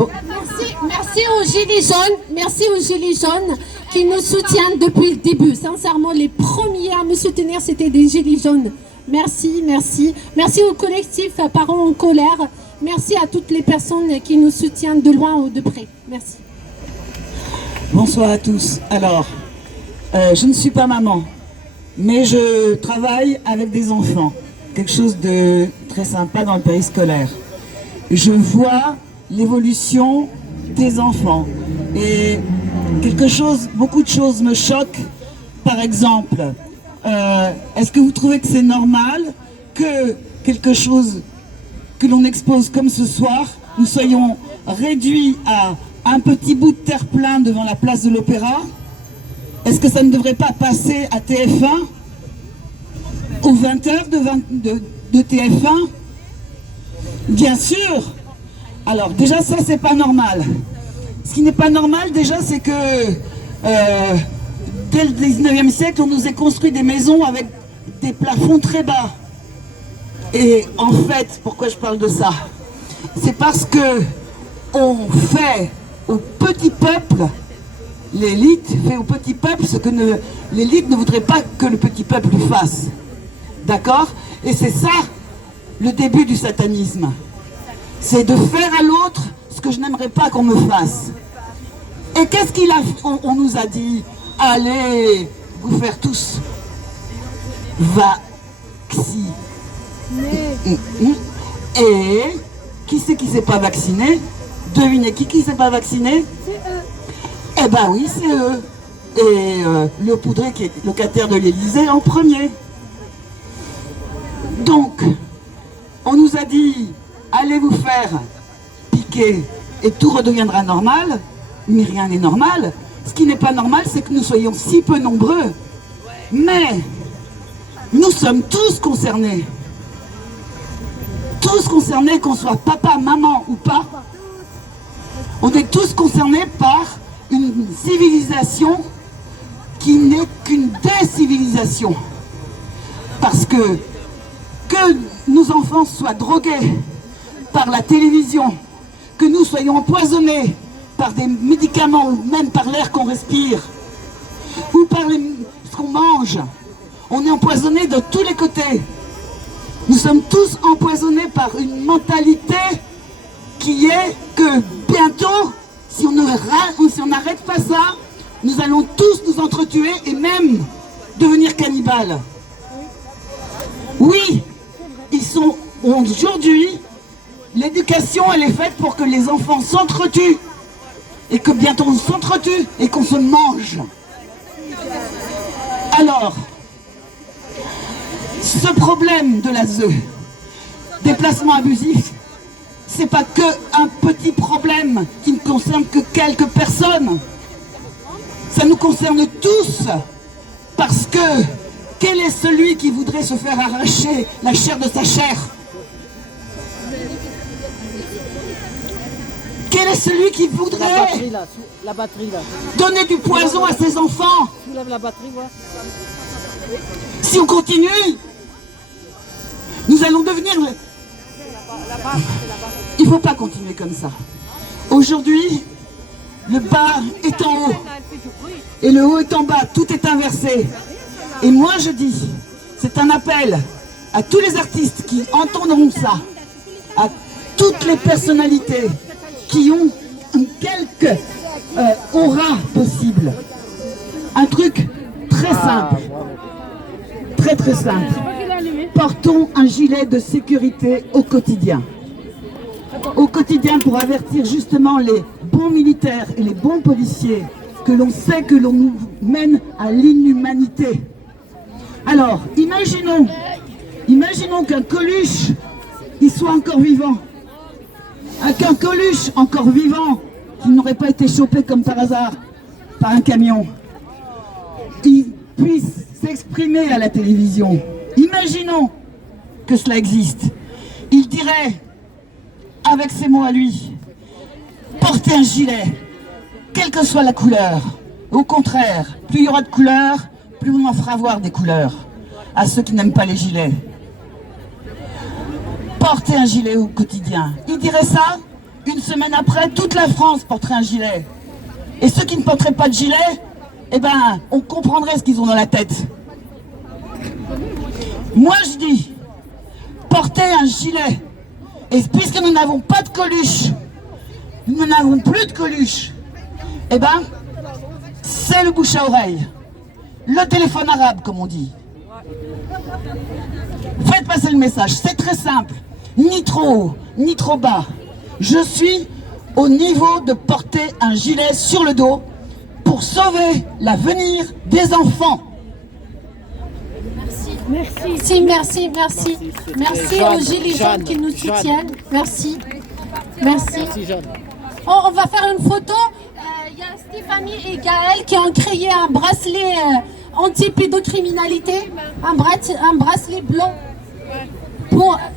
Bon. Merci aux Gilets jaunes qui nous soutiennent depuis le début. Sincèrement, les premiers à me soutenir, c'était des Gilets jaunes. Merci, merci. Merci au collectif Parents en colère. Merci à toutes les personnes qui nous soutiennent de loin ou de près. Merci. Bonsoir à tous. Alors, je ne suis pas maman, mais je travaille avec des enfants. Quelque chose de très sympa dans le périscolaire. Je vois l'évolution des enfants. Et beaucoup de choses me choquent. Par exemple, est-ce que vous trouvez que c'est normal que quelque chose que l'on expose comme ce soir, nous soyons réduits à un petit bout de terre-plein devant la place de l'Opéra? Est-ce que ça ne devrait pas passer à TF1 aux 20h de TF1? Bien sûr. Alors déjà ça c'est pas normal. Ce qui n'est pas normal déjà c'est que dès le 19e siècle on nous a construit des maisons avec des plafonds très bas. Et en fait, pourquoi je parle de ça? C'est parce que on fait au petit peuple, l'élite fait au petit peuple ce que l'élite ne voudrait pas que le petit peuple lui fasse. D'accord? Et c'est ça le début du satanisme. C'est de faire à l'autre ce que je n'aimerais pas qu'on me fasse. Et qu'est-ce qu'il a? On nous a dit, allez vous faire tous vacciner. Et qui c'est qui ne s'est pas vacciné? Devinez qui ne s'est pas vacciné? C'est eux. Eh ben oui, c'est eux. Et le Poudré qui est locataire de l'Élysée en premier. Donc, on nous a dit, allez vous faire piquer et tout redeviendra normal, mais rien n'est normal. Ce qui n'est pas normal, c'est que nous soyons si peu nombreux. Mais, nous sommes tous concernés. Tous concernés, qu'on soit papa, maman ou pas. On est tous concernés par une civilisation qui n'est qu'une décivilisation. Parce que nos enfants soient drogués par la télévision, que nous soyons empoisonnés par des médicaments ou même par l'air qu'on respire, ou par ce qu'on mange, on est empoisonnés de tous les côtés. Nous sommes tous empoisonnés par une mentalité qui est que bientôt, si on n'arrête pas ça, nous allons tous nous entretuer et même devenir cannibales. Oui, aujourd'hui, l'éducation elle est faite pour que les enfants s'entretuent et que bientôt on s'entretue et qu'on se mange. Alors, ce problème de l'ASE, des placements abusifs, c'est pas que un petit problème qui ne concerne que quelques personnes. Ça nous concerne tous, parce que quel est celui qui voudrait se faire arracher la chair de sa chair? Quel est celui qui voudrait donner du poison à ses enfants? Si on continue, nous allons devenir... Il ne faut pas continuer comme ça. Aujourd'hui, le bas est en haut et le haut est en bas, tout est inversé. Et moi je dis, c'est un appel à tous les artistes qui entendront ça, à toutes les personnalités qui ont quelque aura possible. Un truc très simple, très très simple. Portons un gilet de sécurité au quotidien. Au quotidien pour avertir justement les bons militaires et les bons policiers que l'on sait que l'on nous mène à l'inhumanité. Alors, imaginons qu'un Coluche, il soit encore vivant. Qu'un Coluche encore vivant, qui n'aurait pas été chopé comme par hasard par un camion, il puisse s'exprimer à la télévision. Imaginons que cela existe. Il dirait, avec ses mots à lui, portez un gilet, quelle que soit la couleur. Au contraire, plus il y aura de couleurs, plus on en fera voir des couleurs à ceux qui n'aiment pas les gilets. Portez un gilet au quotidien. Il dirait ça, une semaine après, toute la France porterait un gilet. Et ceux qui ne porteraient pas de gilet, eh ben, on comprendrait ce qu'ils ont dans la tête. Moi, je dis, portez un gilet. Et puisque nous n'avons pas de Coluche, nous n'avons plus de Coluche, eh ben, c'est le bouche à oreille. Le téléphone arabe, comme on dit. Faites passer le message, c'est très simple. Ni trop haut, ni trop bas. Je suis au niveau de porter un gilet sur le dos pour sauver l'avenir des enfants. Merci. Merci aux Gilets jaunes qui nous soutiennent. Merci. Oh, on va faire une photo. Il y a Stéphanie et Gaël qui ont créé un bracelet anti-pédocriminalité, un bracelet blanc.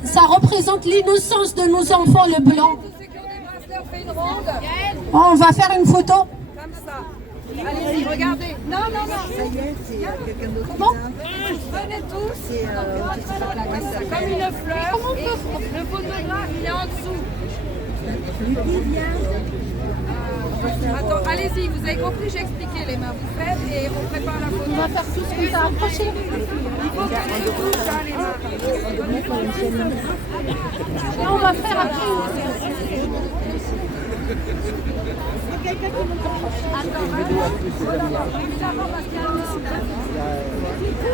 Ça représente l'innocence de nos enfants, le blanc. Oh, on va faire une photo. Comme ça. Allez-y, regardez. Non. Ça y est, c'est quelqu'un d'autre. Comment? Venez tous. Comme une fleur. Et le photographe, il est en dessous. Attends, allez-y, vous avez compris, j'ai expliqué les mains. Vous faites et on prépare la photo. On va faire tout ce que ça a approché. Il faut que tu bouges les mains. Et on va faire après.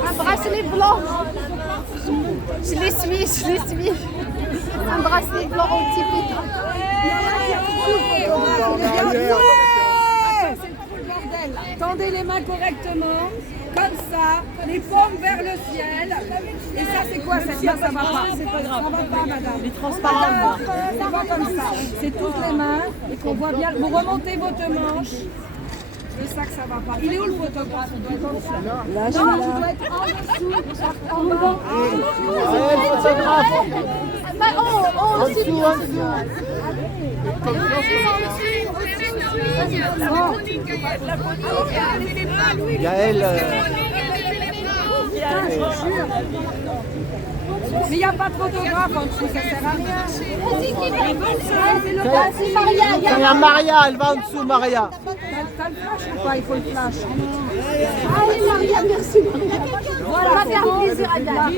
Un bracelet blanc. Je les suis. Un bracelet blanc anti-pédo. Tendez les mains correctement, comme ça, les paumes vers le ciel. Et ça, c'est quoi cette main? Ça va pas. C'est pas grave. Ça va pas, madame. Les transparents. Ça va comme ça. C'est toutes les mains et qu'on voit bien. Vous remontez votre manche. C'est ça que ça va pas. Il est où le photographe? Il doit être en dessous. Là, non, il doit être en dessous. En bas. Le photographe. En dessous. Gaël. Mais il n'y a pas de photographe en dessous, ça sert à rien. Il y a Maria, elle va en dessous, Maria. T'as le flash ou pas? Il faut le flash. Allez Maria, merci Maria. Voilà, On va faire plaisir à Gaël.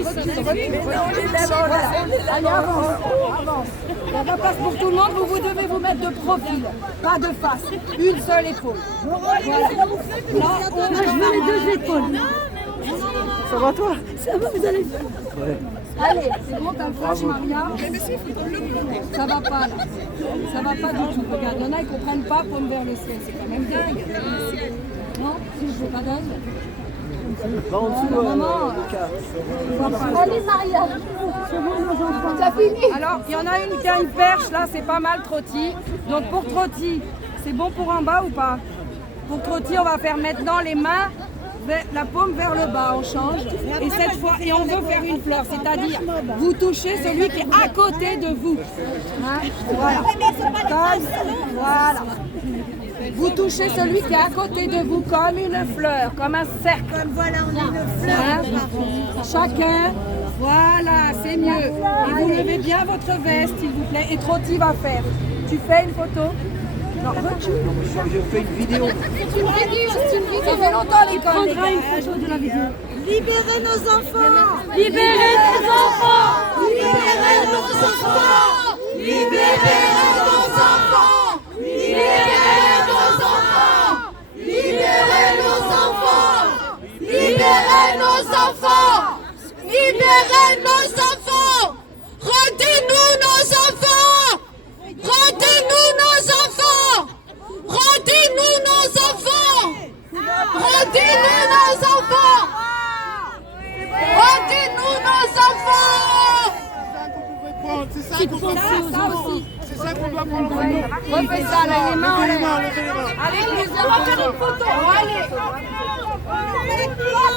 Allez, avance. La place pour tout le monde, vous devez vous mettre de profil, pas de face. Une seule épaule. Voilà. Là, je veux les deux épaules. Ça va toi? Ça va, vous allez faire? Ouais. Allez, c'est bon, t'as le flash, Maria. Ça va pas, là. Ça va pas du tout. Regarde, il y en a qui comprennent pas, paume vers le ciel. C'est quand même dingue. Non, c'est pas dingue. Va en dessous, Maman. Allez Maria. Ça finit. Alors, il y en a une qui a une perche, là, c'est pas mal, Trotti. Donc, pour Trotti, c'est bon pour en bas ou pas? Pour Trotti, on va faire maintenant les mains, la paume vers le bas, on change. Et cette fois, et on veut faire une fleur, c'est-à-dire, vous touchez celui qui est à côté de vous. Hein? Voilà. Comme, voilà. Vous touchez celui qui est à côté de vous comme une fleur, comme un cercle. Comme voilà, on a une fleur. Hein? Chacun, voilà, c'est mieux. Et vous levez bien votre veste, s'il vous plaît. Et Trotti va faire. Tu fais une photo? Non, veux-tu? Je fais une vidéo. Ça fait longtemps l'école. Il prendra une photo de la vidéo. Libérez nos enfants! Libérez nos enfants! Libérez nos enfants! Libérez nos enfants! Libérez nos enfants! Libérez nos enfants! Libérez nos enfants! Libérez nos enfants! Rendez-nous nos enfants! Rendez-nous nos enfants! Rendez-nous nos enfants! Rendez-nous nos enfants! Rendez-nous nos enfants! C'est ça qu'on doit prendre. C'est ça qu'on doit prendre. Refais ça, là, les mains en l'air. Allez, on va faire une photo. Allez.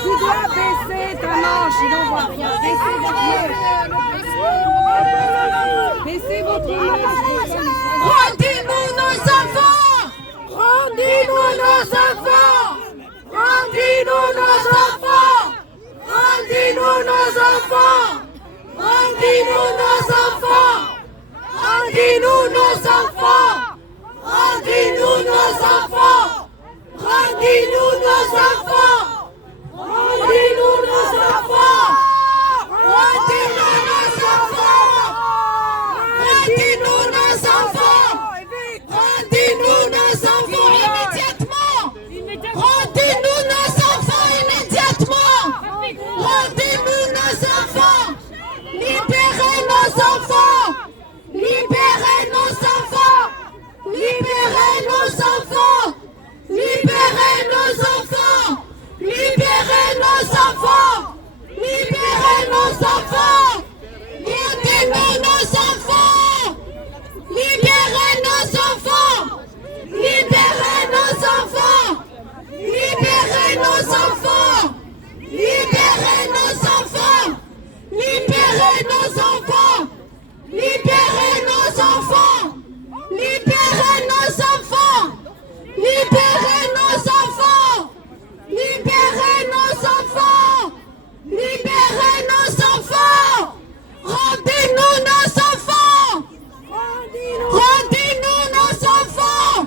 Tu dois baisser ta manche, sinon on voit rien. Baissez votre manche. Baissez votre manche. Rendez-nous nos enfants! Rendez-nous nos enfants! Rendez-nous nos enfants! Rendez-nous nos enfants! Rendez-nous nos enfants! Rendez-nous nos enfants. Rendez-nous nos enfants. Rendez-nous nos enfants. Rendez-nous nos enfants. Rendez-nous nos enfants. Rendez-nous nos enfants. Rendez-nous nos enfants immédiatement. Rendez-nous nos enfants immédiatement. Rendez-nous nos enfants. Libérez nos enfants. Libérez nos enfants. Libérez nos enfants. Libérez nos enfants. Libérez nos enfants. Libérez nos enfants. Rendez-nous nos enfants. Libérez nos enfants. Libérez nos enfants. Libérez nos enfants. Libérez nos enfants. Libérez nos enfants. Libérez nos enfants. Libérez nos enfants. Libérez nos enfants. Libérez nos enfants. Libérez nos enfants. Rendez-nous nos enfants. Rendez-nous nos enfants.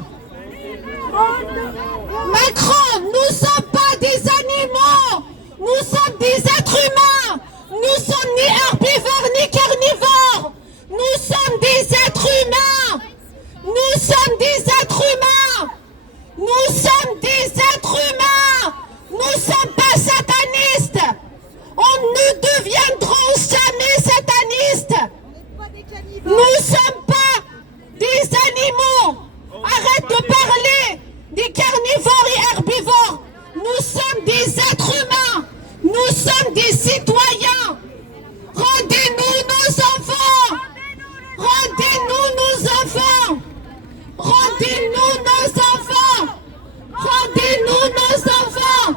Macron, nous ne sommes pas des animaux. Nous sommes des êtres humains. Nous sommes ni herbivores ni carnivores. Nous sommes des êtres humains. Nous sommes des êtres humains. Nous sommes des êtres humains. Nous ne sommes pas satanistes. On ne deviendrons jamais satanistes. Nous ne sommes pas des animaux. Arrête de parler des carnivores et herbivores. Nous sommes des êtres humains. Nous sommes des citoyens. Rendez-nous nos enfants. Rendez-nous nos enfants. Rendez-nous nos enfants. Rendez-nous nos enfants.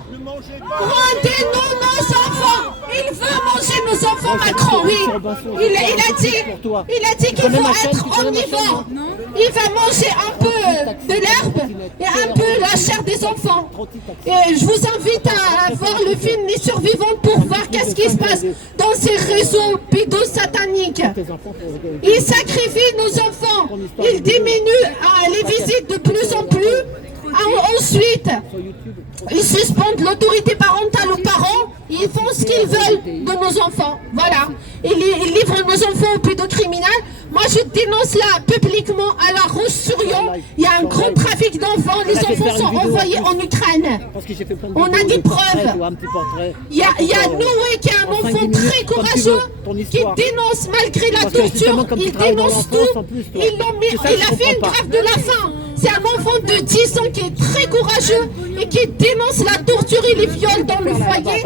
Rendez-nous nos enfants. Il veut manger nos enfants, Macron, oui. Il a dit qu'il faut être omnivore. Il va manger un peu de l'herbe et un peu la chair des enfants. Et je vous invite à voir le film Les Survivants pour voir qu'est-ce qui se passe dans ces réseaux pédosataniques. Il sacrifie nos enfants. Il diminue les visites de plus en plus. Ensuite, ils suspendent l'autorité parentale aux parents. Ils font ce qu'ils veulent de nos enfants. Voilà. Ils livrent nos enfants aux pédocriminels. Moi, je dénonce là publiquement à La Roche-sur-Yon. Il y a un grand trafic d'enfants. Les enfants sont envoyés en Ukraine. On a des preuves. Il y a Noé qui est un enfant très courageux, qui dénonce malgré la torture. Il dénonce tout. Il a fait une grève de la faim. C'est un enfant de 10 ans qui est très courageux et qui dénonce la torture et les viols dans le foyer.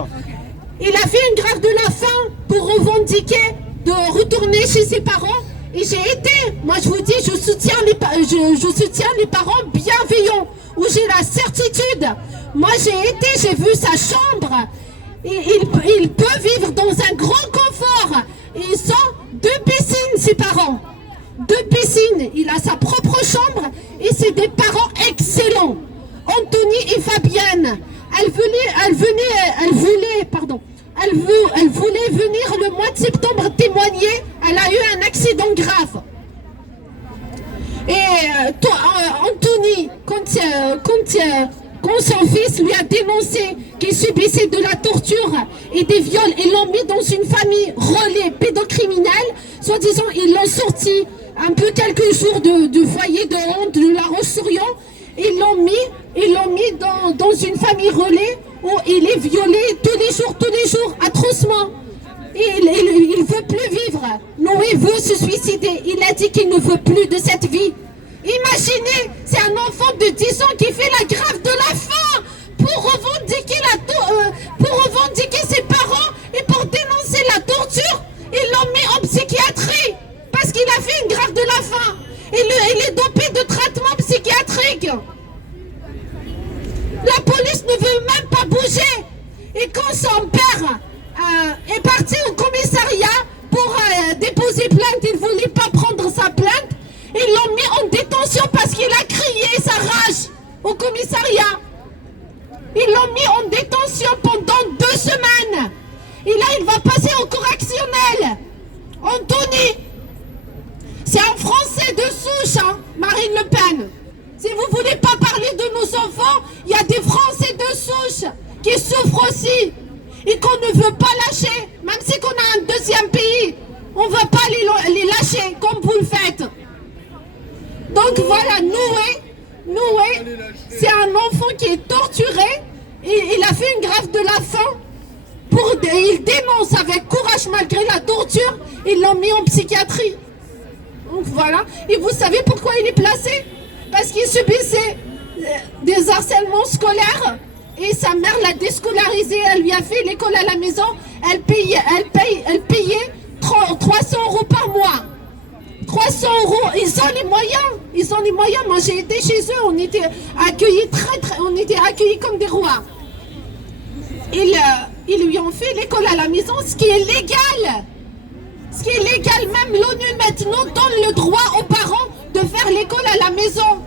Il a fait une grève de la faim pour revendiquer de retourner chez ses parents. Et j'ai été, moi je vous dis, je soutiens les parents bienveillants, où j'ai la certitude. Moi j'ai vu sa chambre. Il peut vivre dans un grand confort. Ils ont 2 piscines, ses parents. 2 piscines. Il a sa propre chambre et c'est des parents excellents. Anthony et Fabienne. Elle voulait venir le mois de septembre témoigner. Elle a eu un accident grave. Et Anthony, quand son fils lui a dénoncé qu'il subissait de la torture et des viols, ils l'ont mis dans une famille relais pédocriminelle. Soi-disant, ils l'ont sorti un peu quelques jours du foyer de honte de La Roche-sur-Yon. Ils l'ont mis dans une famille relais où il est violé tous les jours, atrocement. Il ne veut plus vivre. Noé veut se suicider. Il a dit qu'il ne veut plus de cette vie. Imaginez, c'est un enfant de 10 ans qui fait la grève de la faim pour revendiquer ses parents et pour dénoncer la torture. Ils l'ont mis en psychiatrie parce qu'il a fait une grève de la faim. Il est dopé de traitement psychiatrique. La police ne veut même pas bouger. Et quand son père est parti au commissariat pour déposer plainte, il ne voulait pas prendre sa plainte. Ils l'ont mis en détention parce qu'il a crié sa rage au commissariat. Ils l'ont mis en détention pendant 2 semaines. Et là, il va passer au correctionnel. Anthony, c'est un Français. souche, hein, Marine Le Pen. Si vous ne voulez pas parler de nos enfants, il y a des Français de souche qui souffrent aussi et qu'on ne veut pas lâcher, même si on a un deuxième pays. On ne va pas les lâcher comme vous le faites. Donc voilà, Noé, c'est un enfant qui est torturé. Il a fait une grève de la faim. Il dénonce avec courage malgré la torture. Ils l'ont mis en psychiatrie. Donc voilà. Et vous savez pourquoi il est placé? Parce qu'il subissait des harcèlements scolaires. Et sa mère l'a déscolarisé. Elle lui a fait l'école à la maison. Elle payait 300 € par mois. 300 €, ils ont les moyens. Moi j'ai été chez eux, on était accueillis on était accueillis comme des rois. Ils lui ont fait l'école à la maison, ce qui est légal. Même l'ONU maintenant donne le droit aux parents de faire l'école à la maison.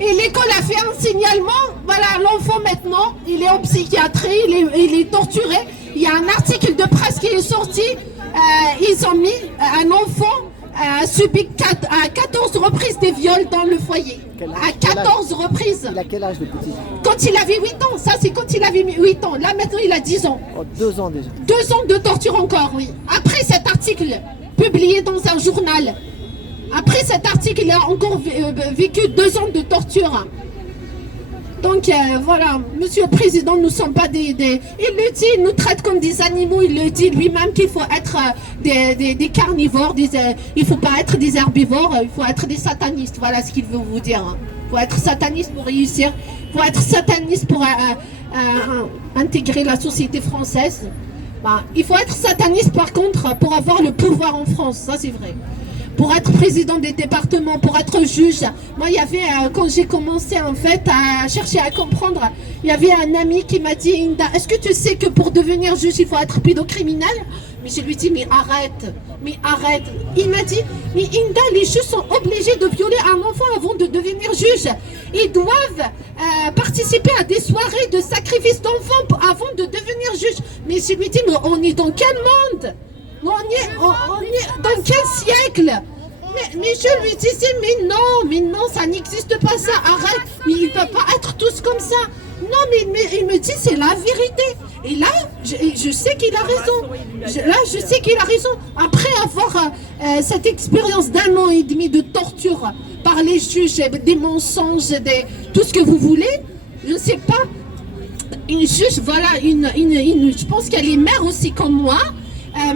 Et l'école a fait un signalement, voilà, l'enfant maintenant, il est en psychiatrie, il est torturé. Il y a un article de presse qui est sorti, ils ont mis un enfant a subi à 14 reprises des viols dans le foyer. À 14 reprises. Il a quel âge le petit? Quand il avait 8 ans, ça c'est quand il avait 8 ans. Là maintenant il a 10 ans. Oh, 2 ans déjà. 2 ans de torture encore, oui. Après cet article publié dans un journal, après cet article, il a encore vécu 2 ans de torture. Donc voilà, Monsieur le Président, nous ne sommes pas il le dit, il nous traite comme des animaux, il le dit lui-même qu'il faut être des carnivores, il ne faut pas être des herbivores, il faut être des satanistes, voilà ce qu'il veut vous dire. Il faut être sataniste pour réussir, il faut être sataniste pour intégrer la société française. Bah, il faut être sataniste par contre pour avoir le pouvoir en France, ça c'est vrai. Pour être président des départements, pour être juge. Moi, il y avait, quand j'ai commencé en fait à chercher à comprendre, il y avait un ami qui m'a dit, Inda, est-ce que tu sais que pour devenir juge, il faut être pédocriminel? Mais je lui ai dit, mais arrête. Il m'a dit, mais Inda, les juges sont obligés de violer un enfant avant de devenir juge. Ils doivent participer à des soirées de sacrifice d'enfants avant de devenir juge. Mais je lui ai dit, mais on est dans quel monde? On est dans quel siècle? Mais je lui disais, mais non, ça n'existe pas ça, arrête, mais il ne peut pas être tous comme ça. Non, mais il me dit, c'est la vérité. Et là, je sais qu'il a raison. Je sais qu'il a raison. Après avoir cette expérience d'1 an et demi de torture par les juges, des mensonges, tout ce que vous voulez, je ne sais pas, une juge, voilà, je pense qu'elle est mère aussi comme moi.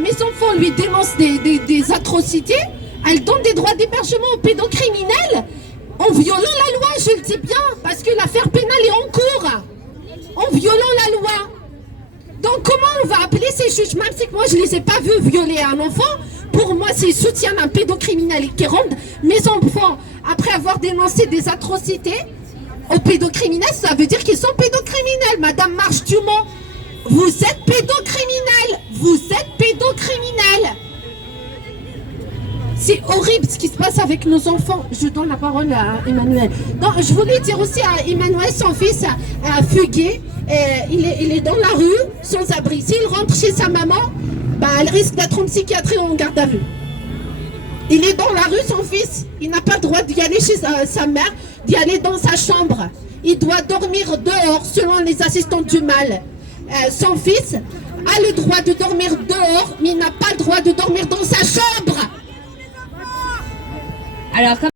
Mes enfants lui dénoncent des atrocités. Elle donne des droits d'hébergement aux pédocriminels en violant la loi, je le dis bien, parce que l'affaire pénale est en cours. En violant la loi. Donc comment on va appeler ces juges? Même si moi je ne les ai pas vus violer un enfant, pour moi c'est soutien d'un pédocriminel qui rendent mes enfants, après avoir dénoncé des atrocités aux pédocriminels, ça veut dire qu'ils sont pédocriminels. Madame Marche Dumont, vous êtes pédocriminel. C'est horrible ce qui se passe avec nos enfants. Je donne la parole à Emmanuel. Donc, je voulais dire aussi à Emmanuel, son fils a fugué. Il est dans la rue, sans abri. S'il rentre chez sa maman, bah, elle risque d'être en psychiatrie ou en garde à vue. Il est dans la rue, son fils. Il n'a pas le droit d'y aller chez sa mère, d'y aller dans sa chambre. Il doit dormir dehors, selon les assistants du mal. Son fils a le droit de dormir dehors, mais il n'a pas le droit de dormir dans sa chambre. Alors,